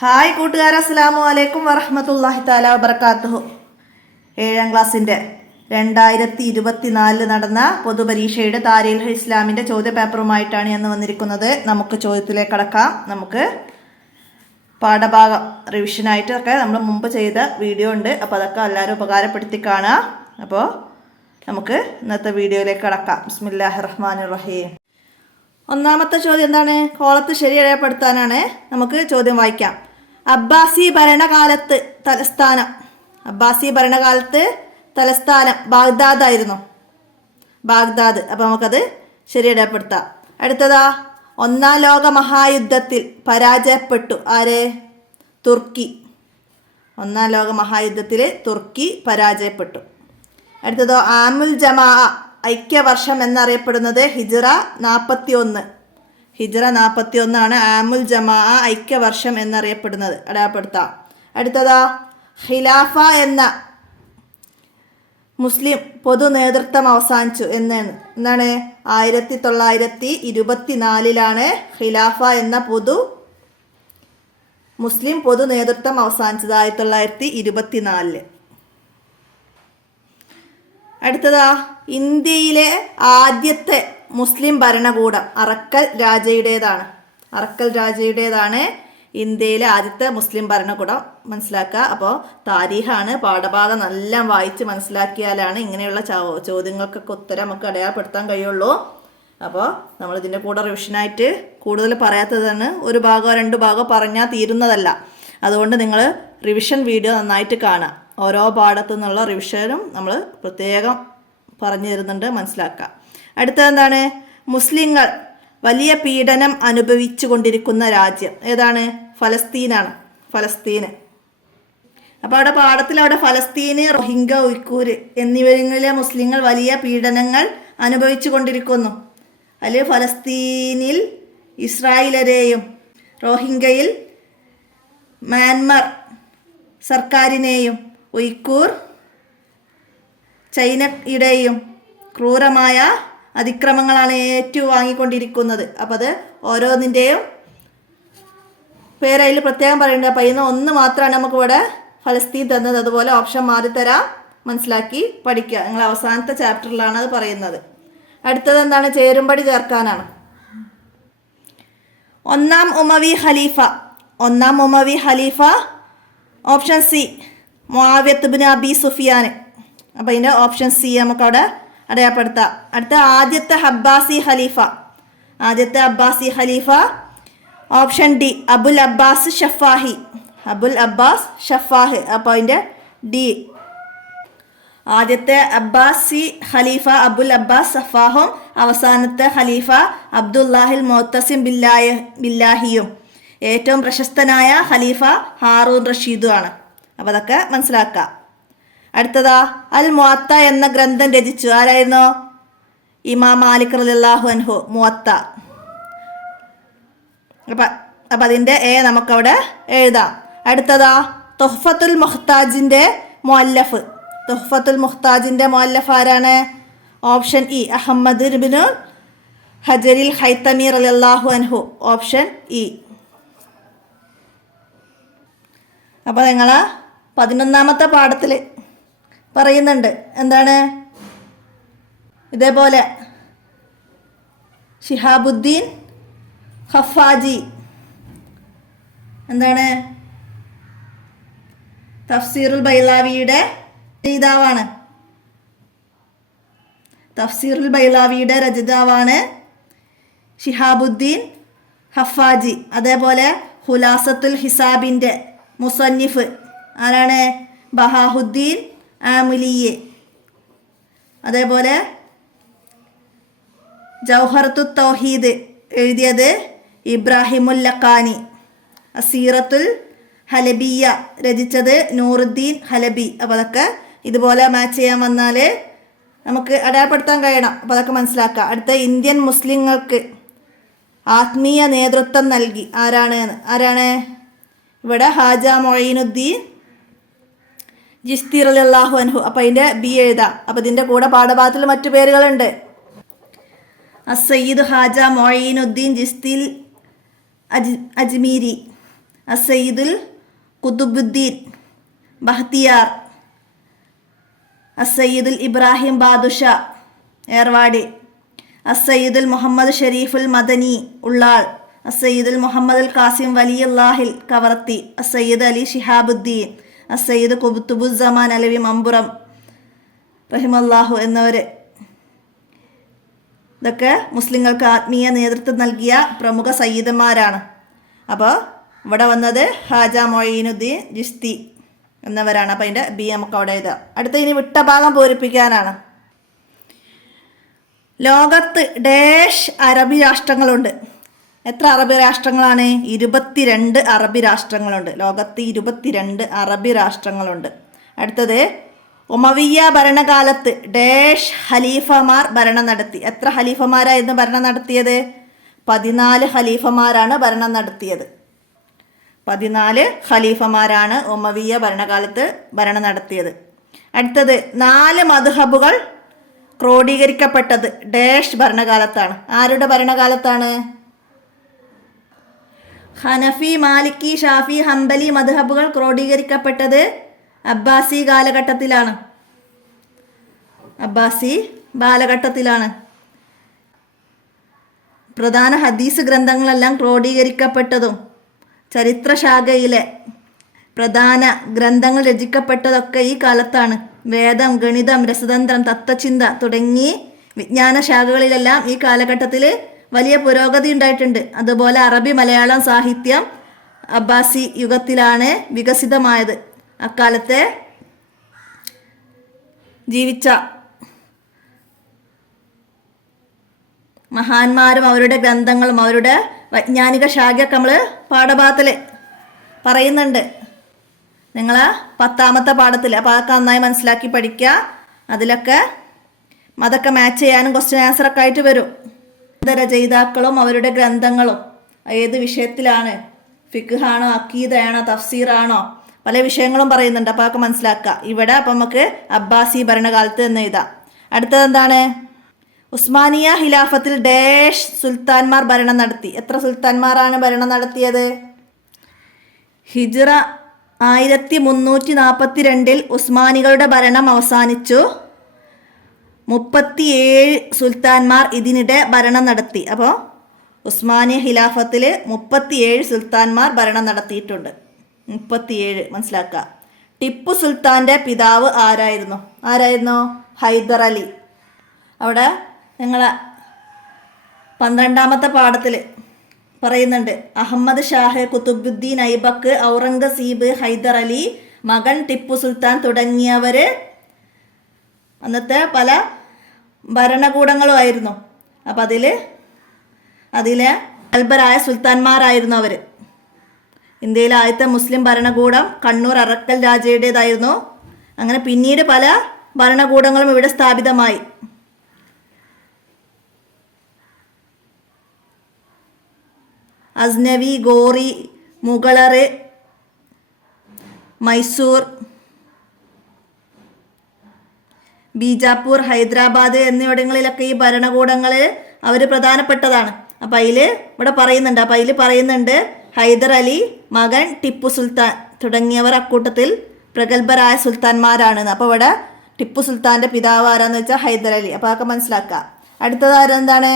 Hi കൂട്ടുകാരെ, അസ്സലാമു അലൈക്കും വറഹ്മത്തുള്ളാഹി തആല വബറകാതുഹു. 7ാം ക്ലാസ്സിൻ്റെ 2024 നടന്ന പൊതുപരീക്ഷയുടെ താരീഖ് ഇസ്ലാമിൻ്റെ ചോദ്യപേപ്പറുമായിട്ടാണ് ഞാൻ വന്നിരിക്കുന്നത്. നമുക്ക് ചോദ്യത്തിലേക്ക് കടക്കാം. നമുക്ക് പാഠഭാഗം റിവിഷനായിട്ടൊക്കെ നമ്മൾ മുമ്പ് ചെയ്ത വീഡിയോ ഉണ്ട്, അപ്പോൾ അതൊക്കെ എല്ലാവരും ഉപകാരപ്പെടുത്തി കാണുക. അപ്പോൾ നമുക്ക് ഇന്നത്തെ വീഡിയോയിലേക്ക് കടക്കാം. ബിസ്മില്ലാഹിർ റഹ്മാനിർ റഹീം. ഒന്നാമത്തെ ചോദ്യം എന്താണ്? കോളത്ത് ശരിയായപ്പെടുത്താനാണ്. നമുക്ക് ചോദ്യം വായിക്കാം. അബ്ബാസി ഭരണകാലത്ത് തലസ്ഥാനം ബാഗ്ദാദ് ആയിരുന്നു. ബാഗ്ദാദ്. അപ്പോൾ നമുക്കത് ശരിയായപ്പെടുത്താം. അടുത്തതാ, 1-ാം ലോക മഹായുദ്ധത്തിൽ പരാജയപ്പെട്ടു. ആര്? തുർക്കി. 1-ാം ലോക മഹായുദ്ധത്തിൽ തുർക്കി പരാജയപ്പെട്ടു. അടുത്തതോ, ആമുൽ ജമാ ഐക്യവർഷം എന്നറിയപ്പെടുന്നത് ഹിജ്റ 41. ഹിജ്റ 41 ആമുൽ ജമാ ഐക്യവർഷം എന്നറിയപ്പെടുന്നത്. അടയാളപ്പെടുത്താം. അടുത്തതാ, ഖിലാഫ എന്ന മുസ്ലിം പൊതു നേതൃത്വം അവസാനിച്ചു എന്നാണ് 1924 ഖിലാഫ എന്ന മുസ്ലിം പൊതു നേതൃത്വം അവസാനിച്ചത്. 1924. അടുത്തതാ, ഇന്ത്യയിലെ ആദ്യത്തെ മുസ്ലിം ഭരണകൂടം അറക്കൽ രാജയുടേതാണ്. ഇന്ത്യയിലെ ആദ്യത്തെ മുസ്ലിം ഭരണകൂടം മനസ്സിലാക്കുക. അപ്പോൾ താരീഖാണ്, പാഠഭാഗം നല്ല വായിച്ച് മനസ്സിലാക്കിയാലാണ് ഇങ്ങനെയുള്ള ചോദ്യങ്ങൾക്കൊക്കെ ഉത്തരം നമുക്ക് അടയാളപ്പെടുത്താൻ കഴിയുള്ളൂ. അപ്പോൾ നമ്മളിതിൻ്റെ കൂടെ റിവിഷനായിട്ട് കൂടുതൽ പറയാത്തതാണ്. ഒരു ഭാഗമോ 2 ഭാഗമോ പറഞ്ഞാൽ തീരുന്നതല്ല. അതുകൊണ്ട് നിങ്ങൾ റിവിഷൻ വീഡിയോ നന്നായിട്ട് കാണുക. ഓരോ പാഠത്തു നിന്നുള്ള റിവിഷനും നമ്മൾ പ്രത്യേകം പറഞ്ഞു തരുന്നുണ്ട്, മനസ്സിലാക്കുക. അടുത്തത് എന്താണ്? മുസ്ലിങ്ങൾ വലിയ പീഡനം അനുഭവിച്ചു കൊണ്ടിരിക്കുന്ന രാജ്യം ഏതാണ്? ഫലസ്തീനാണ്. ഫലസ്തീന്. അപ്പോൾ അവിടെ പാഠത്തിൽ ഫലസ്തീന്, റോഹിംഗ്യ, ഉയ്ക്കൂർ എന്നിവിടങ്ങളിലെ മുസ്ലിങ്ങൾ വലിയ പീഡനങ്ങൾ അനുഭവിച്ചു കൊണ്ടിരിക്കുന്നു. അതിൽ ഫലസ്തീനിൽ ഇസ്രായേലരെയും റോഹിംഗ്യയിൽ മ്യാൻമർ സർക്കാരിനെയും ഉയ്ക്കൂർ ചൈനയുടെയും ക്രൂരമായ അതിക്രമങ്ങളാണ് ഏറ്റുവാങ്ങിക്കൊണ്ടിരിക്കുന്നത്. അപ്പോൾ അത് ഓരോന്നിൻ്റെയും പേരതിൽ പ്രത്യേകം പറയുന്നുണ്ട്. അപ്പോൾ ഇന്ന് ഒന്ന് മാത്രമാണ് നമുക്കിവിടെ ഫലസ്തീൻ തന്നത്. അതുപോലെ ഓപ്ഷൻ മാറിത്തരാം, മനസ്സിലാക്കി പഠിക്കുക. നിങ്ങൾ അവസാനത്തെ ചാപ്റ്ററിലാണ് അത് പറയുന്നത്. അടുത്തത് എന്താണ്? ചേരുംപടി ചേർക്കാനാണ്. 1-ാം ഉമവി ഖലീഫ ഓപ്ഷൻ സി മുആവിയത്ത് ഇബ്നു അബി സുഫിയാൻ. അപ്പോൾ ഇതിൻ്റെ ഓപ്ഷൻ സി നമുക്കവിടെ അടയാളപ്പെടുത്താം. അടുത്ത, ആദ്യത്തെ അബ്ബാസി ഖലീഫ ഓപ്ഷൻ ഡി അബുൽ അബ്ബാസ് ഷഫാഹി. അപ്പോൾ അതിൻ്റെ ഡി. ആദ്യത്തെ അബ്ബാസി ഖലീഫ അബുൽ അബ്ബാസ് സഫാഹും അവസാനത്തെ ഖലീഫ അബ്ദുല്ലാഹിൽ മുഅ്തസിം ബില്ലാഹിയും ഏറ്റവും പ്രശസ്തനായ ഖലീഫ ഹാറൂൻ റഷീദുമാണ്. അപ്പോൾ അതൊക്കെ മനസ്സിലാക്കുക. അടുത്തതാ, അൽ മുഅത്ത എന്ന ഗ്രന്ഥം രചിച്ചു. ആരായിരുന്നു? ഇമാം മാലിക് റളിയല്ലാഹു അൻഹു. മുഅത്ത. അപ്പം അതിൻ്റെ എ നമുക്കവിടെ എഴുതാം. അടുത്തതാ, തുഹ്ഫത്തുൽ മുഹ്താജിൻ്റെ മുഅല്ലഫ് ആരാണ്? ഓപ്ഷൻ ഇ അഹമ്മദ് ഇബ്നു ഹജറിൽ ഹൈതമി റളിയല്ലാഹു അൻഹു. Option E. അപ്പോൾ നിങ്ങൾ 11-ാമത്തെ പാഠത്തിൽ പറയുന്നുണ്ട് എന്താണ്? ഇതേപോലെ ഷിഹാബുദ്ദീൻ ഖഫാജി എന്താണ്? തഫ്സീറുൽ ബൈലാവിയുടെ രചയിതാവാണ് ഷിഹാബുദ്ദീൻ ഖഫാജി. അതേപോലെ ഖുലാസത്തുൽ ഹിസാബിൻ്റെ മുസന്നിഫ് ആരാണ്? ബഹാഉദ്ദീൻ ആമുലിയെ. അതേപോലെ ജൗഹറത്തു തൗഹീദ് എഴുതിയത് ഇബ്രാഹിമുൽ ലഖാനി. അസീറത്തുൽ ഹലബിയ രചിച്ചത് നൂറുദ്ദീൻ ഹലബി. അപ്പോൾ അതൊക്കെ ഇതുപോലെ മാച്ച് ചെയ്യാൻ വന്നാൽ നമുക്ക് അടയാളപ്പെടുത്താൻ കഴിയണം. അപ്പോൾ അതൊക്കെ മനസ്സിലാക്കുക. അടുത്ത, ഇന്ത്യൻ മുസ്ലിങ്ങൾക്ക് ആത്മീയ നേതൃത്വം നൽകി. ആരാണ്? ഇവിടെ ഹാജ മൊയ്നുദ്ദീൻ ജിസ്തി റളിയല്ലാഹു അൻഹു. അപ്പോൾ അതിൻ്റെ ബി എഴുതാം. അപ്പോൾ ഇതിൻ്റെ കൂടെ പാഠഭാഗത്തിൽ മറ്റു പേരുകളുണ്ട്. അസയ്യിദ് ഹാജ മൊയ്നുദ്ദീൻ ജിസ്തി അജ്മീരി. അസയ്യിദുൽ കുതുബുദ്ദീൻ ബഹ്തിയാർ, അസയ്യിദുൽ ഇബ്രാഹിം ബാദുഷ ഏർവാടി, അസയ്യിദുൽ മുഹമ്മദ് ഷരീഫുൽ മദനി ഉള്ളാൾ, അസയ്യിദുൽ മുഹമ്മദ് ഖാസിം വലിയുല്ലാഹിൽ കവർത്തി, അസയ്യിദ് അലി ഷിഹാബുദ്ദീൻ, അസയ്യിദ് കുതുബുസ്സമാൻ അലവി മമ്പുറം റഹിമല്ലാഹു എന്നിവർ. ഇതൊക്കെ മുസ്ലിങ്ങൾക്ക് ആത്മീയ നേതൃത്വം നൽകിയ പ്രമുഖ സയ്യിദന്മാരാണ്. അപ്പോൾ ഇവിടെ വന്നത് ഹാജ മൊയ്നുദ്ദീൻ ചിശ്തി എന്നവരാണ്. അപ്പോൾ അതിൻ്റെ ബി നമുക്ക് അവിടെ എഴുതാം. അടുത്ത ഇനി വിട്ട ഭാഗം പൂരിപ്പിക്കാനാണ്. ലോകത്ത് ഡാഷ് അറബി രാഷ്ട്രങ്ങളുണ്ട്. എത്ര അറബി രാഷ്ട്രങ്ങളാണ്? 22 അറബി രാഷ്ട്രങ്ങളുണ്ട്. ലോകത്ത് 22 അറബി രാഷ്ട്രങ്ങളുണ്ട്. അടുത്തത് ഉമവിയ്യ ഭരണകാലത്ത് ഡാഷ് ഖലീഫമാർ ഭരണം നടത്തി. എത്ര ഖലീഫമാരായിരുന്നു ഭരണം നടത്തിയത്? 14 ഖലീഫമാരാണ് ഭരണം നടത്തിയത്. 14 ഖലീഫമാരാണ് ഉമവിയ്യ ഭരണകാലത്ത് ഭരണം നടത്തിയത്. അടുത്തത് 4 മദ്ഹബുകൾ ക്രോഡീകരിക്കപ്പെട്ടത് ഡാഷ് ഭരണകാലത്താണ്. ആരുടെ ഭരണകാലത്താണ്? ഹനഫി, മാലിക്കി, ഷാഫി, ഹംബലി മദ്ഹബുകൾ ക്രോഡീകരിക്കപ്പെട്ടത് അബ്ബാസി കാലഘട്ടത്തിലാണ്. അബ്ബാസി കാലഘട്ടത്തിലാണ്. പ്രധാന ഹദീസ് ഗ്രന്ഥങ്ങളെല്ലാം ക്രോഡീകരിക്കപ്പെട്ടതും ചരിത്രശാഖയിലെ പ്രധാന ഗ്രന്ഥങ്ങൾ രചിക്കപ്പെട്ടതൊക്കെ ഈ കാലത്താണ്. വേദം, ഗണിതം, രസതന്ത്രം, തത്വചിന്ത തുടങ്ങി വിജ്ഞാന ശാഖകളിലെല്ലാം ഈ കാലഘട്ടത്തിൽ വലിയ പുരോഗതി ഉണ്ടായിട്ടുണ്ട്. അതുപോലെ അറബി മലയാളം സാഹിത്യം അബ്ബാസി യുഗത്തിലാണ് വികസിതമായത്. അക്കാലത്തെ ജീവിച്ച മഹാന്മാരും അവരുടെ ഗ്രന്ഥങ്ങളും അവരുടെ വൈജ്ഞാനിക ശാഖയൊക്കെ നമ്മൾ പാഠഭാഗത്തിൽ പറയുന്നുണ്ട്. നിങ്ങൾ 10ാമത്തെ പാഠത്തിൽ. അപ്പോൾ അതൊക്കെ നന്നായി മനസ്സിലാക്കി പഠിക്കുക. അതിലൊക്കെ അതൊക്കെ മാച്ച് ചെയ്യാനും ക്വസ്റ്റ്യൻ ആൻസറൊക്കെ ആയിട്ട് വരും. രചയിതാക്കളും അവരുടെ ഗ്രന്ഥങ്ങളും ഏത് വിഷയത്തിലാണ്? ഫിഖ്ഹാണോ, അക്കീദയാണോ, തഫ്സീറാണോ, പല വിഷയങ്ങളും പറയുന്നുണ്ട്. അപ്പോൾ അതൊക്കെ മനസ്സിലാക്കുക. ഇവിടെ അപ്പം നമുക്ക് അബ്ബാസി ഭരണകാലത്ത് എന്ന് എഴുതാം. അടുത്തത് എന്താണ്? ഉസ്മാനിയ ഖിലാഫത്തിൽ ഡാഷ് സുൽത്താൻമാർ ഭരണം നടത്തി. എത്ര സുൽത്താൻമാരാണ് ഭരണം നടത്തിയത്? ഹിജ്റ 1342 ഉസ്മാനികളുടെ ഭരണം അവസാനിച്ചു. 37 സുൽത്താൻമാർ ഇതിനിടെ ഭരണം നടത്തി. അപ്പോൾ ഉസ്മാനിയ ഖിലാഫത്തിൽ 37 സുൽത്താൻമാർ ഭരണം നടത്തിയിട്ടുണ്ട്. 37 മനസ്സിലാക്കുക. ടിപ്പു സുൽത്താൻ്റെ പിതാവ് ആരായിരുന്നു? ഹൈദർ അലി. അവിടെ നിങ്ങൾ 12ാമത്തെ പാഠത്തിൽ പറയുന്നുണ്ട്. അഹമ്മദ് ഷാഹ്, കുതുബുദ്ദീൻ ഐബക്ക്, ഔറംഗസീബ്, ഹൈദർ അലി, മകൻ ടിപ്പു സുൽത്താൻ തുടങ്ങിയവർ അന്നത്തെ പല ഭരണകൂടങ്ങളും ആയിരുന്നു. അപ്പം അതിലെ അൽബരായ സുൽത്താൻമാരായിരുന്നു അവർ. ഇന്ത്യയിലെ ആദ്യത്തെ മുസ്ലിം ഭരണകൂടം കണ്ണൂർ അറക്കൽ രാജയുടേതായിരുന്നു. അങ്ങനെ പിന്നീട് പല ഭരണകൂടങ്ങളും ഇവിടെ സ്ഥാപിതമായി. അസ്നവി, ഗോറി, മുഗളർ, മൈസൂർ, ബീജാപ്പൂർ, ഹൈദരാബാദ് എന്നിവിടങ്ങളിലൊക്കെ ഈ ഭരണകൂടങ്ങൾ അവർ പ്രധാനപ്പെട്ടതാണ്. അപ്പം ഇവിടെ പറയുന്നുണ്ട് ഹൈദർ അലി, മകൻ ടിപ്പു സുൽത്താൻ തുടങ്ങിയവർ അക്കൂട്ടത്തിൽ പ്രഗത്ഭരായ സുൽത്താൻമാരാണ്. അപ്പോൾ ഇവിടെ ടിപ്പു സുൽത്താൻ്റെ പിതാവ് ആരാന്ന് വെച്ചാൽ ഹൈദർ അലി. അപ്പോൾ അതൊക്കെ മനസ്സിലാക്കുക. അടുത്തത് ആരെന്താണ്?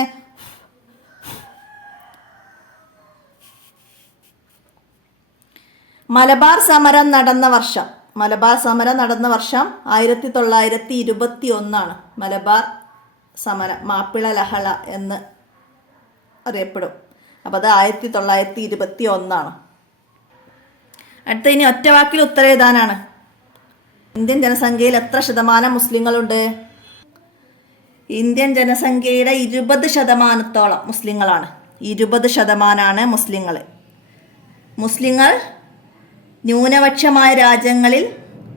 മലബാർ സമരം നടന്ന വർഷം 1921. മലബാർ സമരം മാപ്പിള ലഹള എന്ന് അറിയപ്പെടും. അപ്പോൾ അത് 1921. അടുത്ത ഇനി ഒറ്റവാക്കിൽ ഉത്തരം എഴുതാനാണ്. ഇന്ത്യൻ ജനസംഖ്യയിൽ എത്ര ശതമാനം മുസ്ലിങ്ങളുണ്ട്? ഇന്ത്യൻ ജനസംഖ്യയുടെ 20% മുസ്ലിങ്ങളാണ്. 20% മുസ്ലിങ്ങൾ. ന്യൂനപക്ഷമായ രാജ്യങ്ങളിൽ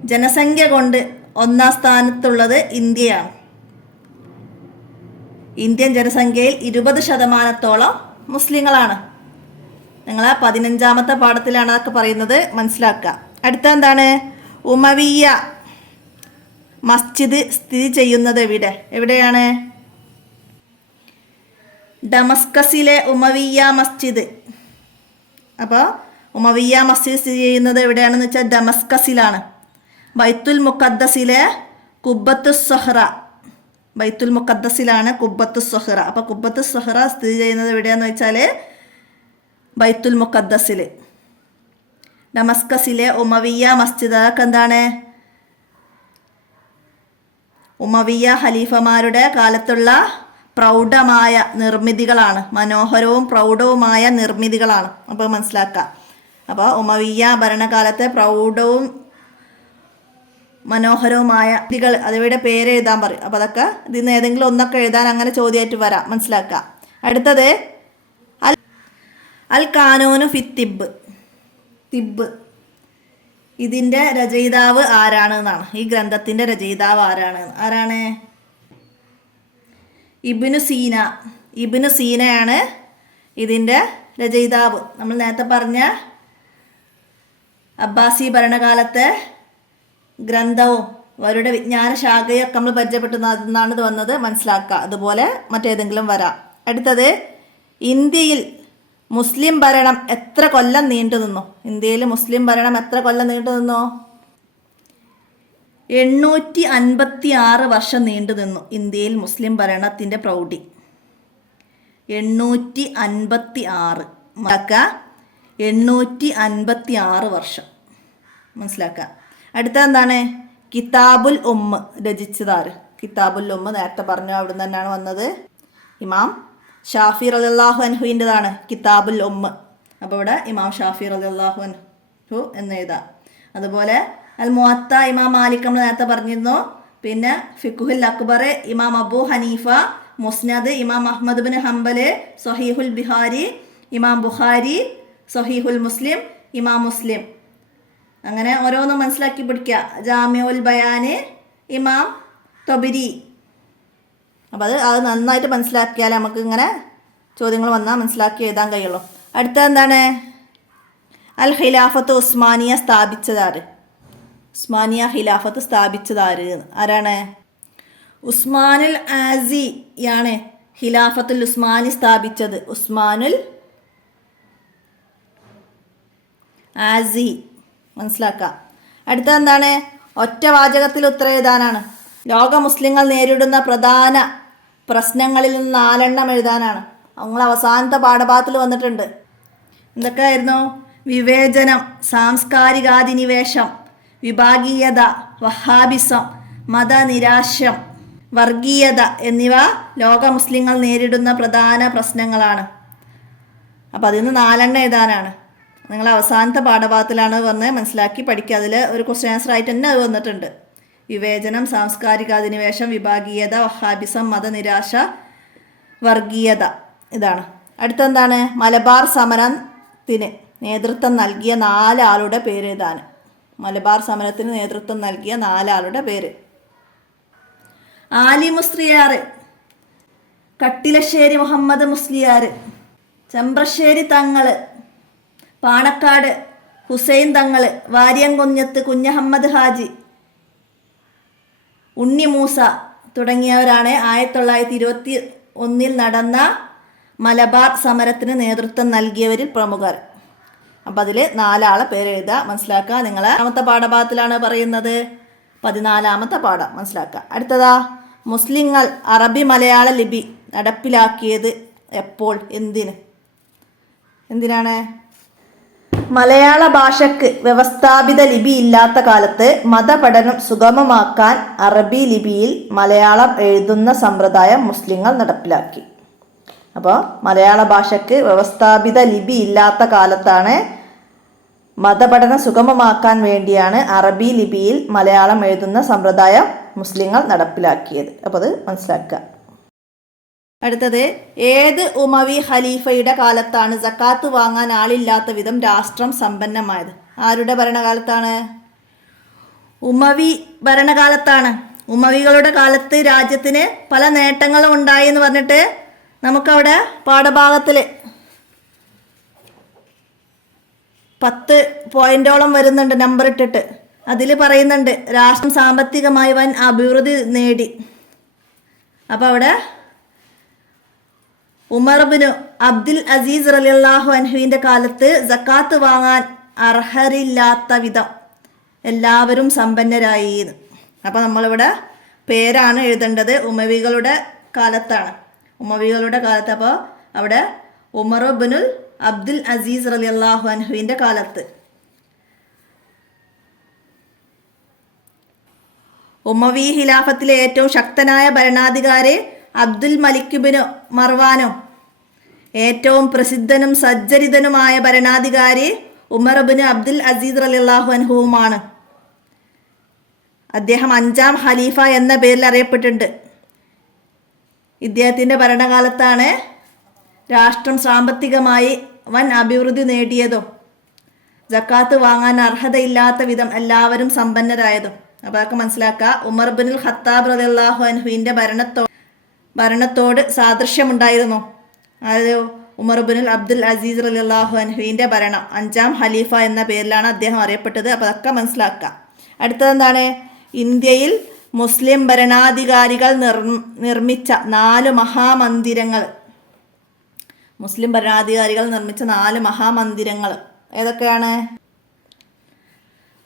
ജനസംഖ്യ കൊണ്ട് 1ാം സ്ഥാനത്തുള്ളത് ഇന്ത്യയാണ്. ഇന്ത്യൻ ജനസംഖ്യയിൽ 20% മുസ്ലിങ്ങളാണ്. നിങ്ങൾ 15ാമത്തെ പാഠത്തിലാണ് അതൊക്കെ പറയുന്നത്, മനസ്സിലാക്കുക. അടുത്ത എന്താണ്? ഉമവിയ്യ മസ്ജിദ് സ്ഥിതി ചെയ്യുന്നത് എവിടെയാണ്? ഡമസ്കസിലെ ഉമവിയ്യ മസ്ജിദ്. അപ്പോൾ ഉമവിയ മസ്ജിദ് സ്ഥിതി ചെയ്യുന്നത് എവിടെയാണെന്ന് വെച്ചാൽ ദമസ്കസിലാണ്. ബൈത്തുൽ മുഖദ്ദസിലെ കുബ്ബത്തുസ് സഹ്റ, ബൈത്തുൽ മുഖദ്ദസിലാണ് കുബ്ബത്തുസ് സഹ്റ. അപ്പോൾ കുബ്ബത്തുസ് സഹ്റ സ്ഥിതി ചെയ്യുന്നത് എവിടെയാണെന്ന് വെച്ചാൽ ബൈത്തുൽ മുഖദ്ദസിൽ. ഡമസ്കസിലെ ഉമവിയ മസ്ജിദ് അതൊക്കെ എന്താണ്? ഉമവിയ ഖലീഫമാരുടെ കാലത്തുള്ള പ്രൗഢമായ നിർമ്മിതികളാണ്, മനോഹരവും പ്രൗഢവുമായ നിർമ്മിതികളാണ്. അപ്പോൾ മനസ്സിലാക്കാം. അപ്പോൾ ഉമവിയ ഭരണകാലത്തെ പ്രൗഢവും മനോഹരവുമായ ഇതികൾ അതിവിടെ പേര് എഴുതാൻ പറയും. അപ്പോൾ അതൊക്കെ ഇതിൽ നിന്ന് ഏതെങ്കിലും ഒന്നൊക്കെ എഴുതാൻ അങ്ങനെ ചോദ്യമായിട്ട് വരാം, മനസ്സിലാക്കാം. അടുത്തത് അൽ ഖാനൂനു ഫി തിബ്. തിബ് ഇതിൻ്റെ രചയിതാവ് ആരാണ് എന്നാണ്. ഈ ഗ്രന്ഥത്തിൻ്റെ രചയിതാവ് ആരാണ്? ഇബ്നു സീന. ഇബ്നു സീനയാണ് ഇതിൻ്റെ രചയിതാവ്. നമ്മൾ നേരത്തെ പറഞ്ഞ അബ്ബാസി ഭരണകാലത്തെ ഗ്രന്ഥവും അവരുടെ വിജ്ഞാന ശാഖയൊക്കെ നമ്മൾ പരിചയപ്പെട്ടുന്നതാണ് ഇത് വന്നത്, മനസ്സിലാക്കുക. അതുപോലെ മറ്റേതെങ്കിലും വരാം. അടുത്തത് ഇന്ത്യയിൽ മുസ്ലിം ഭരണം എത്ര കൊല്ലം നീണ്ടു നിന്നു? ഇന്ത്യയിൽ മുസ്ലിം ഭരണം എത്ര കൊല്ലം നീണ്ടു നിന്നു? 856 വർഷം നീണ്ടു നിന്നു ഇന്ത്യയിൽ മുസ്ലിം ഭരണത്തിൻ്റെ പ്രൗഢി. 856 856 വർഷം, മനസ്സിലാക്കുക. അടുത്ത എന്താണ്? കിതാബുൽ ഉമ്മ് രചിച്ചതാര്? കിതാബുൽ ഉമ്മ് നേരത്തെ പറഞ്ഞു, അവിടെ നിന്ന് തന്നെയാണ് വന്നത്. ഇമാം ഷാഫി റളിയല്ലാഹു അൻഹുവിൻ്റെതാണ് കിതാബുൽ ഉമ്മ്. അപ്പോൾ ഇവിടെ ഇമാം ഷാഫി റളിയല്ലാഹു അൻഹു എന്ന് എഴുതാം. അതുപോലെ അൽ മുഅത്ത ഇമാം മാലിക് നമ്മൾ നേരത്തെ പറഞ്ഞിരുന്നു. പിന്നെ ഫിഖുൽ അക്ബർ ഇമാം അബൂ ഹനീഫ, മുസ്നദ് ഇമാം അഹ്മദ് ബിൻ ഹംബൽ, സ്വഹീഹുൽ ബിഹാരി ഇമാം ബുഖാരി, സ്വഹീഹുൽ മുസ്ലിം ഇമാം മുസ്ലിം. അങ്ങനെ ഓരോന്നും മനസ്സിലാക്കി പിടിക്കുക. ജാമിഉൽ ബയാന് ഇമാം തൊബരി. അപ്പോൾ അത് നന്നായിട്ട് മനസ്സിലാക്കിയാൽ നമുക്ക് ഇങ്ങനെ ചോദ്യങ്ങൾ വന്നാൽ മനസ്സിലാക്കി എഴുതാൻ കഴിയുള്ളൂ. അടുത്ത എന്താണ്? അൽ ഖിലാഫത്ത് ഉസ്മാനിയ സ്ഥാപിച്ചതാര്? ഉസ്മാനിയ ഖിലാഫത്ത് സ്ഥാപിച്ചതാര്? ആരാണ്? ഉസ്മാനുൽ ആസിയാണ് ഖിലാഫത്തുൽ ഉസ്മാനി സ്ഥാപിച്ചത്. ഉസ്മാനുൽ ആസി, മനസ്സിലാക്കാം. അടുത്ത എന്താണ്? ഒറ്റ വാചകത്തിൽ ഉത്തരം എഴുതാനാണ്. ലോക മുസ്ലിങ്ങൾ നേരിടുന്ന പ്രധാന പ്രശ്നങ്ങളിൽ നിന്ന് 4 എണ്ണം എഴുതാനാണ്. നിങ്ങൾ അവസാനത്തെ പാഠഭാഗത്തിൽ വന്നിട്ടുണ്ട്. എന്തൊക്കെയായിരുന്നു? വിവേചനം, സാംസ്കാരികാധിനിവേശം, വിഭാഗീയത, വഹാബിസം, മതനിരാശം, വർഗീയത എന്നിവ ലോക മുസ്ലിങ്ങൾ നേരിടുന്ന പ്രധാന പ്രശ്നങ്ങളാണ്. അപ്പോൾ അതിൽ നിന്ന് 4 എണ്ണം എഴുതാനാണ്. നിങ്ങൾ അവസാനത്തെ പാഠഭാഗത്തിലാണ് വന്ന് മനസ്സിലാക്കി പഠിക്കുക. അതിൽ ഒരു ക്വസ്റ്റ്യൻ ആൻസർ ആയിട്ട് തന്നെ അത് വന്നിട്ടുണ്ട്. വിവേചനം, സാംസ്കാരികാധിനിവേശം, വിഭാഗീയത, വഹാബിസം, മതനിരാശ, വർഗീയത, ഇതാണ്. അടുത്തെന്താണ്? മലബാർ സമരത്തിന് നേതൃത്വം നൽകിയ 4 ആളുടെ പേര് എഴുതാൻ. മലബാർ സമരത്തിന് നേതൃത്വം നൽകിയ 4 ആളുടെ പേര്. ആലി മുസ്ലിയാർ, കട്ടിലശ്ശേരി മുഹമ്മദ് മുസ്ലിയാർ, ചെമ്പ്രശ്ശേരി തങ്ങൾ, പാണക്കാട് ഹുസൈൻ തങ്ങൾ, വാര്യംകുന്നത്ത് കുഞ്ഞഹമ്മദ് ഹാജി, ഉണ്ണി മൂസ തുടങ്ങിയവരാണ് 1921 നടന്ന മലബാർ സമരത്തിന് നേതൃത്വം നൽകിയവരിൽ പ്രമുഖർ. അപ്പം അതിൽ 4 ആളെ പേരെഴുതുക, മനസ്സിലാക്കുക. നിങ്ങൾ 4ാമത്തെ പാഠഭാഗത്തിലാണ് പറയുന്നത്. 14ാമത്തെ പാഠം മനസ്സിലാക്കുക. അടുത്തതാ, മുസ്ലിങ്ങൾ അറബി മലയാള ലിപി നടപ്പിലാക്കിയത് എപ്പോൾ, എന്തിനാണ്? മലയാള ഭാഷയ്ക്ക് വ്യവസ്ഥാപിത ലിപി ഇല്ലാത്ത കാലത്ത് മതപഠനം സുഗമമാക്കാൻ അറബി ലിപിയിൽ മലയാളം എഴുതുന്ന സമ്പ്രദായം മുസ്ലിങ്ങൾ നടപ്പിലാക്കി. അപ്പോൾ മലയാള ഭാഷയ്ക്ക് വ്യവസ്ഥാപിത ലിപി ഇല്ലാത്ത കാലത്താണ് മതപഠനം സുഗമമാക്കാൻ വേണ്ടിയാണ് അറബി ലിപിയിൽ മലയാളം എഴുതുന്ന സമ്പ്രദായം മുസ്ലിങ്ങൾ നടപ്പിലാക്കിയത്. അപ്പോൾ അത് മനസ്സിലാക്കുക. അടുത്തത്, ഏത് ഉമവി ഖലീഫയുടെ കാലത്താണ് സക്കാത്ത് വാങ്ങാൻ ആളില്ലാത്ത വിധം രാഷ്ട്രം സമ്പന്നമായത്? ആരുടെ ഭരണകാലത്താണ്? ഉമവി ഭരണകാലത്താണ്. ഉമവികളുടെ കാലത്ത് രാജ്യത്തിന് പല നേട്ടങ്ങളും ഉണ്ടായി എന്ന് പറഞ്ഞിട്ട് നമുക്കവിടെ പാഠഭാഗത്തിൽ 10 പോയിന്റോളം വരുന്നുണ്ട്, നമ്പർ ഇട്ടിട്ട്. അതിൽ പറയുന്നുണ്ട് രാഷ്ട്രം സാമ്പത്തികമായി വൻ അഭിവൃദ്ധി നേടി. അപ്പോൾ അവിടെ ഉമർ ബിൻ അബ്ദുൽ അസീസ് റളിയല്ലാഹു അൻഹുവിന്റെ കാലത്ത് സക്കാത്ത് വാങ്ങാൻ അർഹരില്ലാത്ത വിധം എല്ലാവരും സമ്പന്നരായി. അപ്പോൾ നമ്മളിവിടെ പേരാണ് എഴുതേണ്ടത്. ഉമവികളുടെ കാലത്താണ്, ഉമവികളുടെ കാലത്ത്. അപ്പോൾ അവിടെ ഉമർ ബിൻ അബ്ദുൽ അസീസ് റളിയല്ലാഹു അൻഹുവിന്റെ കാലത്ത്. ഉമവി ഖിലാഫത്തിലെ ഏറ്റവും ശക്തനായ ഭരണാധികാരി അബ്ദുൽ മലിക് ബിൻ മർവാനും ഏറ്റവും പ്രസിദ്ധനും സജ്ജരിതനുമായ ഭരണാധികാരി ഉമർ ബിൻ അബ്ദുൽ അസീസ് റളിയല്ലാഹു അൻഹുവുമാണ്. അദ്ദേഹം 5ാം ഖലീഫ എന്ന പേരിൽ അറിയപ്പെട്ടിട്ടുണ്ട്. ഇദ്ദേഹത്തിൻ്റെ ഭരണകാലത്താണ് രാഷ്ട്രം സാമ്പത്തികമായി വൻ അഭിവൃദ്ധി നേടിയതും സക്കാത്ത് വാങ്ങാൻ അർഹതയില്ലാത്ത വിധം എല്ലാവരും സമ്പന്നരായതും. അപ്പോൾ അതൊക്കെ മനസ്സിലാക്കുക. ഉമർ ബിൻ ഖത്താബ് റളിയല്ലാഹു അൻഹുവിൻ്റെ ഭരണത്തോട് സാദൃശ്യമുണ്ടായിരുന്നു. അതായത് ഉമർ ബിൻ അബ്ദുൽ അസീസ് റളിയല്ലാഹു അൻഹുവിൻ്റെ ഭരണം 5ാം ഖലീഫ എന്ന പേരിലാണ് അദ്ദേഹം അറിയപ്പെട്ടത്. അപ്പോൾ അതൊക്കെ മനസ്സിലാക്കുക. അടുത്തതെന്താണ്? ഇന്ത്യയിൽ മുസ്ലിം ഭരണാധികാരികൾ നിർമ്മിച്ച 4 മഹാമന്ദിരങ്ങൾ. മുസ്ലിം ഭരണാധികാരികൾ നിർമ്മിച്ച 4 മഹാമന്ദിരങ്ങൾ ഏതൊക്കെയാണ്?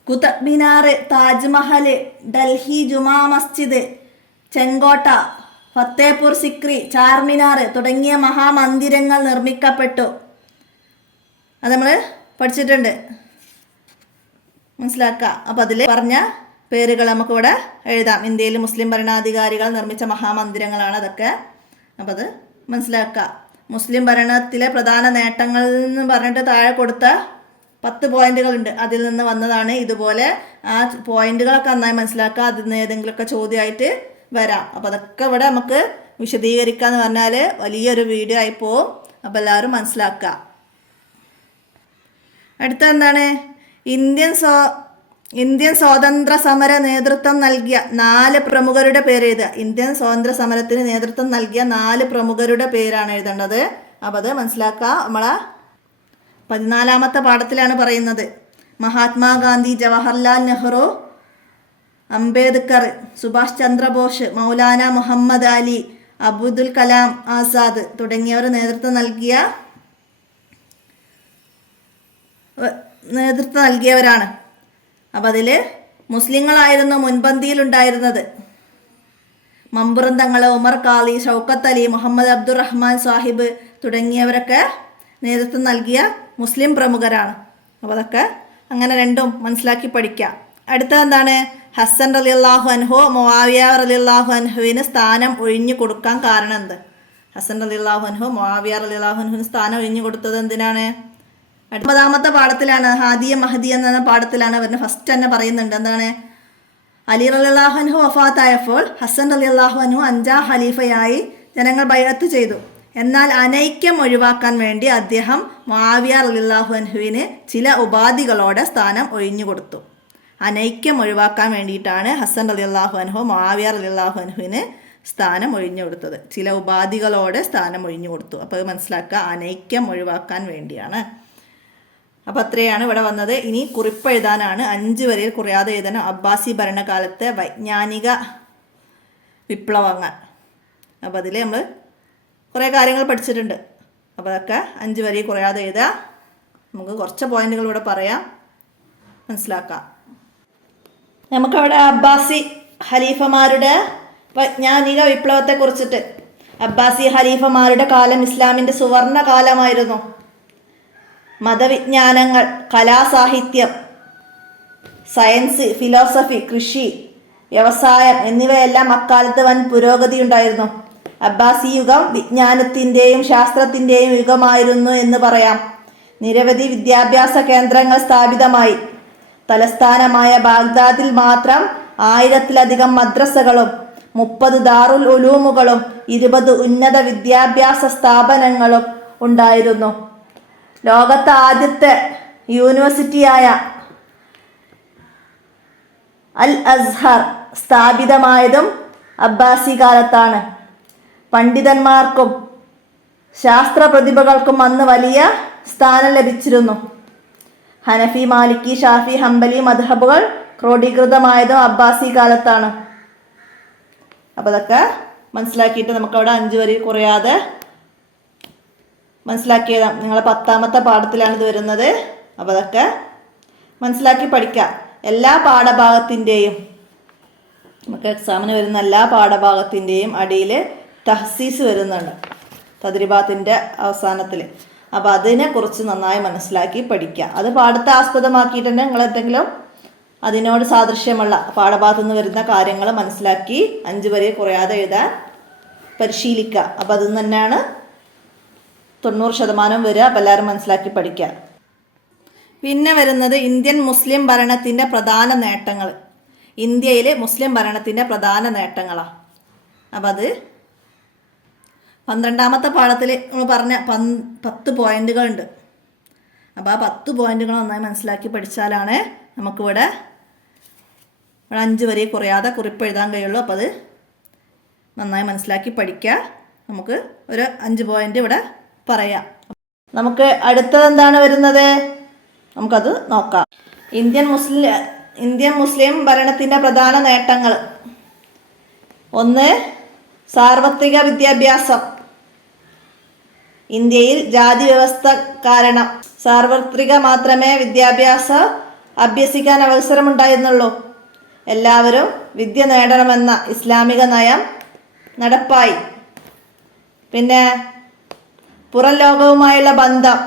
കുതബ് മിനാർ, താജ്മഹൽ, ഡൽഹി ജുമാ മസ്ജിദ്, ചെങ്കോട്ട, ഫത്തേപൂർ സിക്രി, ചാർമിനാർ തുടങ്ങിയ മഹാമന്ദിരങ്ങൾ നിർമ്മിക്കപ്പെട്ടു. അത് നമ്മൾ പഠിച്ചിട്ടുണ്ട്, മനസ്സിലാക്കുക. അപ്പോൾ അതിൽ പറഞ്ഞ പേരുകൾ നമുക്കിവിടെ എഴുതാം. ഇന്ത്യയിൽ മുസ്ലിം ഭരണാധികാരികൾ നിർമ്മിച്ച മഹാമന്ദിരങ്ങളാണ് അതൊക്കെ. അപ്പോൾ അത് മനസ്സിലാക്കുക. മുസ്ലിം ഭരണത്തിലെ പ്രധാന നേട്ടങ്ങൾ എന്ന് പറഞ്ഞിട്ട് താഴെ കൊടുത്ത 10 പോയിന്റുകളുണ്ട്. അതിൽ നിന്ന് വന്നതാണ്. ഇതുപോലെ ആ പോയിന്റുകളൊക്കെ നന്നായി മനസ്സിലാക്കുക. അതിൽ നിന്ന് ഏതെങ്കിലുമൊക്കെ ചോദ്യമായിട്ട് വരാം. അപ്പോൾ അതൊക്കെ ഇവിടെ നമുക്ക് വിശദീകരിക്കുക എന്ന് പറഞ്ഞാൽ വലിയൊരു വീഡിയോ ആയി പോവും. അപ്പോൾ എല്ലാവരും മനസ്സിലാക്കുക. അടുത്ത എന്താണ്? ഇന്ത്യൻ സ്വാതന്ത്ര്യ സമര നേതൃത്വം നൽകിയ 4 പ്രമുഖരുടെ പേര് എഴുതുക. ഇന്ത്യൻ സ്വാതന്ത്ര്യ സമരത്തിന് നേതൃത്വം നൽകിയ 4 പ്രമുഖരുടെ പേരാണ് എഴുതേണ്ടത്. അപ്പോൾ അത് മനസ്സിലാക്കുക. നമ്മളെ 14ാമത്തെ പാഠത്തിലാണ് പറയുന്നത്. മഹാത്മാഗാന്ധി, ജവഹർലാൽ നെഹ്റു, അംബേദ്കർ, സുഭാഷ് ചന്ദ്രബോസ്, മൗലാന മുഹമ്മദ് അലി, അബ്ദുൽ കലാം ആസാദ് തുടങ്ങിയവർ നേതൃത്വം നൽകിയവരാണ്. അപ്പം അതിൽ മുസ്ലിങ്ങളായിരുന്നു മുൻപന്തിയിലുണ്ടായിരുന്നത്. മമ്പുറം തങ്ങൾ, ഉമർ ഖാലി, ഷൗക്കത്ത് അലി, മുഹമ്മദ് അബ്ദുറഹ്മാൻ സാഹിബ് തുടങ്ങിയവരൊക്കെ നേതൃത്വം നൽകിയ മുസ്ലിം പ്രമുഖരാണ്. അപ്പോൾ അതൊക്കെ അങ്ങനെ രണ്ടും മനസ്സിലാക്കി പഠിക്കുക. അടുത്തത് എന്താണ്? ഹസൻ റളിയല്ലാഹു അൻഹു മുആവിയ റളിയല്ലാഹു അൻഹുവിന് സ്ഥാനം ഒഴിഞ്ഞു കൊടുക്കാൻ കാരണം എന്ത്? ഹസൻ റളിയല്ലാഹു അൻഹു മുആവിയ റളിയല്ലാഹു അൻഹുവിന് സ്ഥാനം ഒഴിഞ്ഞു കൊടുത്തത് എന്തിനാണ്? 9ാമത്തെ പാഠത്തിലാണ്, ഹാദിയ മഹദി എന്ന പാഠത്തിലാണ് വരുന്നത്. ഫസ്റ്റ് തന്നെ പറയുന്നുണ്ട് എന്താണ്? അലി റളിയല്ലാഹു അൻഹു വഫാത്തായപ്പോൾ ഹസൻ റളിയല്ലാഹു അൻഹു 5ാം ഖലീഫയായി ജനങ്ങൾ ബൈഅത്ത് ചെയ്തു. എന്നാൽ അനൈക്യം ഒഴിവാക്കാൻ വേണ്ടി അദ്ദേഹം മുആവിയ റളിയല്ലാഹു അൻഹുവിന് ചില ഉപാധികളോടെ സ്ഥാനം ഒഴിഞ്ഞു കൊടുത്തു. അനൈക്യം ഒഴിവാക്കാൻ വേണ്ടിയിട്ടാണ് ഹസൻ റളിയല്ലാഹു അൻഹു മുആവിയ റളിയല്ലാഹു അൻഹുവിന് സ്ഥാനം ഒഴിഞ്ഞു കൊടുത്തത്. ചില ഉപാധികളോടെ സ്ഥാനം ഒഴിഞ്ഞു കൊടുത്തു. അപ്പോൾ അത് മനസ്സിലാക്കുക, അനൈക്യം ഒഴിവാക്കാൻ വേണ്ടിയാണ്. അപ്പോൾ അത്രയാണ് ഇവിടെ വന്നത്. ഇനി കുറിപ്പ് എഴുതാനാണ്. 5 വരിയിൽ കുറയാതെ എഴുതണം. അബ്ബാസി ഭരണകാലത്തെ വൈജ്ഞാനിക വിപ്ലവങ്ങൾ. അപ്പോൾ അതിൽ നമ്മൾ കുറേ കാര്യങ്ങൾ പഠിച്ചിട്ടുണ്ട്. അപ്പോൾ അതൊക്കെ 5 വരിയിൽ കുറയാതെ എഴുതുക. നമുക്ക് കുറച്ച് പോയിന്റുകൾ ഇവിടെ പറയാം, മനസ്സിലാക്കാം. നമുക്കവിടെ അബ്ബാസി ഖലീഫമാരുടെ വൈജ്ഞാനിക വിപ്ലവത്തെ കുറിച്ചിട്ട്. അബ്ബാസി ഖലീഫമാരുടെ കാലം ഇസ്ലാമിൻ്റെ സുവർണ കാലമായിരുന്നു. മതവിജ്ഞാനങ്ങൾ, കലാസാഹിത്യം, സയൻസ്, ഫിലോസഫി, കൃഷി, വ്യവസായം എന്നിവയെല്ലാം അക്കാലത്ത് വൻ പുരോഗതി ഉണ്ടായിരുന്നു. അബ്ബാസി യുഗം വിജ്ഞാനത്തിൻ്റെയും ശാസ്ത്രത്തിൻ്റെയും യുഗമായിരുന്നു എന്ന് പറയാം. നിരവധി വിദ്യാഭ്യാസ കേന്ദ്രങ്ങൾ സ്ഥാപിതമായി. തലസ്ഥാനമായ ബാഗ്ദാദിൽ മാത്രം 1000-ലധികം മദ്രസകളും 30 ദാറുൽ ഉലൂമുകളും 20 ഉന്നത വിദ്യാഭ്യാസ സ്ഥാപനങ്ങളും ഉണ്ടായിരുന്നു. ലോകത്തെ ആദ്യത്തെ യൂണിവേഴ്സിറ്റിയായ അൽ അസ്ഹർ സ്ഥാപിതമായതും അബ്ബാസി കാലത്താണ്. പണ്ഡിതന്മാർക്കും ശാസ്ത്ര പ്രതിഭകൾക്കും അന്ന് വലിയ സ്ഥാനം ലഭിച്ചിരുന്നു. ഹനഫി, മാലിക്കി, ഷാഫി, ഹംബലി മദ്ഹബുകൾ ക്രോഡീകൃതമായതും അബ്ബാസി കാലത്താണ്. അപ്പോൾ അതൊക്കെ മനസ്സിലാക്കിയിട്ട് നമുക്കവിടെ 5 വരിയിൽ കുറയാതെ മനസ്സിലാക്കിയതാണ്. നിങ്ങളെ 10ാമത്തെ പാഠത്തിലാണ് ഇത് വരുന്നത്. അപ്പോൾ അതൊക്കെ മനസ്സിലാക്കി പഠിക്കുക. എല്ലാ പാഠഭാഗത്തിൻ്റെയും നമുക്ക് എക്സാമിന് വരുന്ന എല്ലാ പാഠഭാഗത്തിൻ്റെയും അടിയിൽ തഹ്സീസ് വരുന്നുണ്ട് തദ്രിബാത്തിൻ്റെ അവസാനത്തിൽ. അപ്പോൾ അതിനെക്കുറിച്ച് നന്നായി മനസ്സിലാക്കി പഠിക്കുക. അത് പാഠത്തെ ആസ്പദമാക്കിയിട്ട് തന്നെ നിങ്ങൾ എന്തെങ്കിലും അതിനോട് സാദൃശ്യമുള്ള പാഠഭാഗത്തു നിന്ന് വരുന്ന കാര്യങ്ങൾ മനസ്സിലാക്കി 5 വരെ കുറയാതെ എഴുതാൻ പരിശീലിക്കുക. അപ്പോൾ അതിൽ നിന്ന് തന്നെയാണ് 90% വരിക. അപ്പോൾ എല്ലാവരും മനസ്സിലാക്കി പഠിക്കുക. പിന്നെ വരുന്നത് ഇന്ത്യൻ മുസ്ലിം ഭരണത്തിൻ്റെ പ്രധാന നേട്ടങ്ങൾ. ഇന്ത്യയിലെ മുസ്ലിം ഭരണത്തിൻ്റെ പ്രധാന നേട്ടങ്ങളാണ്. അപ്പം അത് 12ാമത്തെ പാഠത്തിൽ നമ്മൾ പറഞ്ഞ 10 പോയിന്റുകളുണ്ട്. അപ്പോൾ ആ 10 പോയിന്റുകൾ നന്നായി മനസ്സിലാക്കി പഠിച്ചാലാണ് നമുക്കിവിടെ 5 വരെ കുറയാതെ കുറിപ്പ് എഴുതാൻ കഴിയുള്ളൂ. അപ്പോൾ അത് നന്നായി മനസ്സിലാക്കി പഠിക്കുക. നമുക്ക് ഒരു 5 പോയിന്റ് ഇവിടെ പറയാം. നമുക്ക് അടുത്തത് എന്താണ് വരുന്നത്, നമുക്കത് നോക്കാം. ഇന്ത്യൻ മുസ്ലിം ഭരണത്തിൻ്റെ പ്രധാന നേട്ടങ്ങൾ. 1. സാർവത്രിക വിദ്യാഭ്യാസം. ഇന്ത്യയിൽ ജാതി വ്യവസ്ഥ കാരണം സാർവത്രിക മാത്രമേ വിദ്യാഭ്യാസം അഭ്യസിക്കാൻ അവസരമുണ്ടായിരുന്നുള്ളൂ. എല്ലാവരും വിദ്യ നേടണമെന്ന ഇസ്ലാമിക നയം നടപ്പായി. പിന്നെ പുറം ലോകവുമായുള്ള ബന്ധം,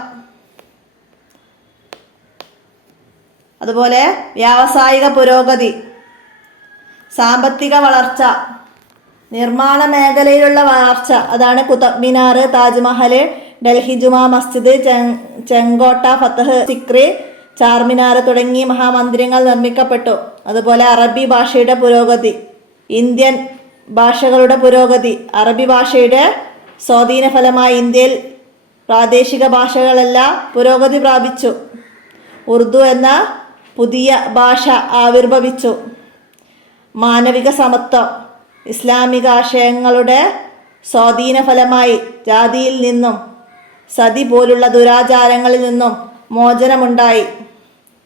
അതുപോലെ വ്യാവസായിക പുരോഗതി, സാമ്പത്തിക വളർച്ച, നിർമ്മാണ മേഖലയിലുള്ള വളർച്ച. അതാണ് കുതബ് മിനാർ, താജ്മഹൽ, ഡൽഹി ജുമാ മസ്ജിദ്, ചെങ്കോട്ട, ഫത്തഹ് സിക്രി, ചാർമിനാർ തുടങ്ങി മഹാമന്ദിരങ്ങൾ നിർമ്മിക്കപ്പെട്ടു. അതുപോലെ അറബി ഭാഷയുടെ പുരോഗതി, ഇന്ത്യൻ ഭാഷകളുടെ പുരോഗതി. അറബി ഭാഷയുടെ സ്വാധീന ഫലമായി ഇന്ത്യയിൽ പ്രാദേശിക ഭാഷകളെല്ലാം പുരോഗതി പ്രാപിച്ചു. ഉറുദു എന്ന പുതിയ ഭാഷ ആവിർഭവിച്ചു. മാനവിക സമത്വം. ഇസ്ലാമിക ആശയങ്ങളുടെ സ്വാധീന ഫലമായി ജാതിയിൽ നിന്നും സതി പോലുള്ള ദുരാചാരങ്ങളിൽ നിന്നും മോചനമുണ്ടായി.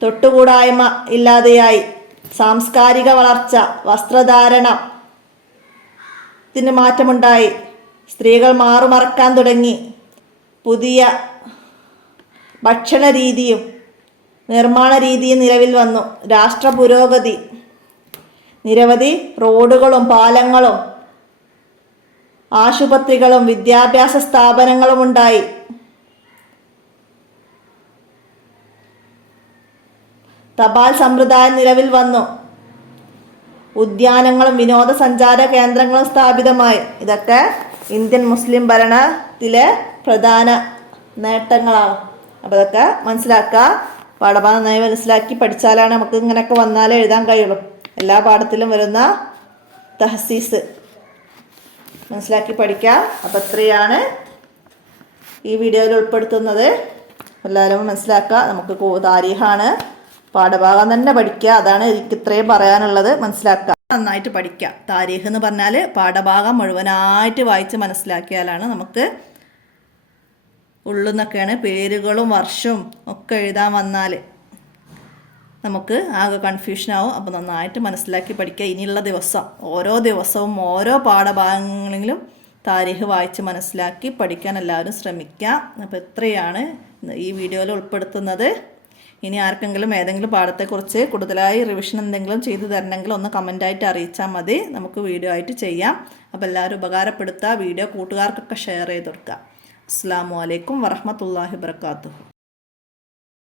തൊട്ടുകൂടായ്മ ഇല്ലാതെയായി. സാംസ്കാരിക വളർച്ച. വസ്ത്രധാരണത്തിന് മാറ്റമുണ്ടായി. സ്ത്രീകൾ മാറുമറക്കാൻ തുടങ്ങി. പുതിയ ഭക്ഷണ രീതിയും നിർമ്മാണ രീതിയും നിലവിൽ വന്നു. രാഷ്ട്ര പുരോഗതി. നിരവധി റോഡുകളും പാലങ്ങളും ആശുപത്രികളും വിദ്യാഭ്യാസ സ്ഥാപനങ്ങളും ഉണ്ടായി. തപാൽ സമ്പ്രദായം നിലവിൽ വന്നു. ഉദ്യാനങ്ങളും വിനോദസഞ്ചാര കേന്ദ്രങ്ങളും സ്ഥാപിതമായി. ഇതൊക്കെ ഇന്ത്യൻ മുസ്ലിം ഭരണത്തിലെ പ്രധാന നേട്ടങ്ങളാണ്. അപ്പോൾ ഇതൊക്കെ മനസ്സിലാക്കുക. പാഠഭാഗം നന്നായി മനസ്സിലാക്കി പഠിച്ചാലാണ് നമുക്ക് ഇങ്ങനെയൊക്കെ വന്നാലേ എഴുതാൻ കഴിയുള്ളൂ. എല്ലാ പാഠത്തിലും വരുന്ന തഹസീസ് മനസ്സിലാക്കി പഠിക്കാം. അപ്പോൾ ഇത്രയാണ് ഈ വീഡിയോയിൽ ഉൾപ്പെടുത്തുന്നത്. എല്ലാവരും മനസ്സിലാക്കുക. നമുക്ക് താരീഖാണ് പാഠഭാഗം തന്നെ പഠിക്കുക. അതാണ് എനിക്ക് ഇത്രയും പറയാനുള്ളത്. മനസ്സിലാക്കുക, നന്നായിട്ട് പഠിക്കുക. താരീഖ് എന്ന് പറഞ്ഞാൽ പാഠഭാഗം മുഴുവനായിട്ട് വായിച്ച് മനസ്സിലാക്കിയാലാണ് നമുക്ക് ഉള്ളുന്നൊക്കെയാണ്. പേരുകളും വർഷവും ഒക്കെ എഴുതാൻ വന്നാൽ നമുക്ക് ആകെ കൺഫ്യൂഷനാവും. അപ്പോൾ നന്നായിട്ട് മനസ്സിലാക്കി പഠിക്കുക. ഇനിയുള്ള ദിവസം ഓരോ ദിവസവും ഓരോ പാഠഭാഗങ്ങളിലും താരീഖ് വായിച്ച് മനസ്സിലാക്കി പഠിക്കാൻ എല്ലാവരും ശ്രമിക്കുക. അപ്പോൾ ഇത്രയാണ് ഈ വീഡിയോയിൽ ഉൾപ്പെടുത്തുന്നത്. ഇനി ആർക്കെങ്കിലും ഏതെങ്കിലും പാഠത്തെക്കുറിച്ച് കൂടുതലായി റിവിഷൻ എന്തെങ്കിലും ചെയ്തു തരണമെങ്കിൽ ഒന്ന് കമൻ്റായിട്ട് അറിയിച്ചാൽ മതി. നമുക്ക് വീഡിയോ ആയിട്ട് ചെയ്യാം. അപ്പോൾ എല്ലാവരും ഉപകാരപ്പെടുത്തുക. വീഡിയോ കൂട്ടുകാർക്കൊക്കെ ഷെയർ ചെയ്ത് കൊടുക്കുക. അസ്സലാമു അലൈക്കും വറഹ്മത്തുള്ളാഹി വബറകാതുഹു.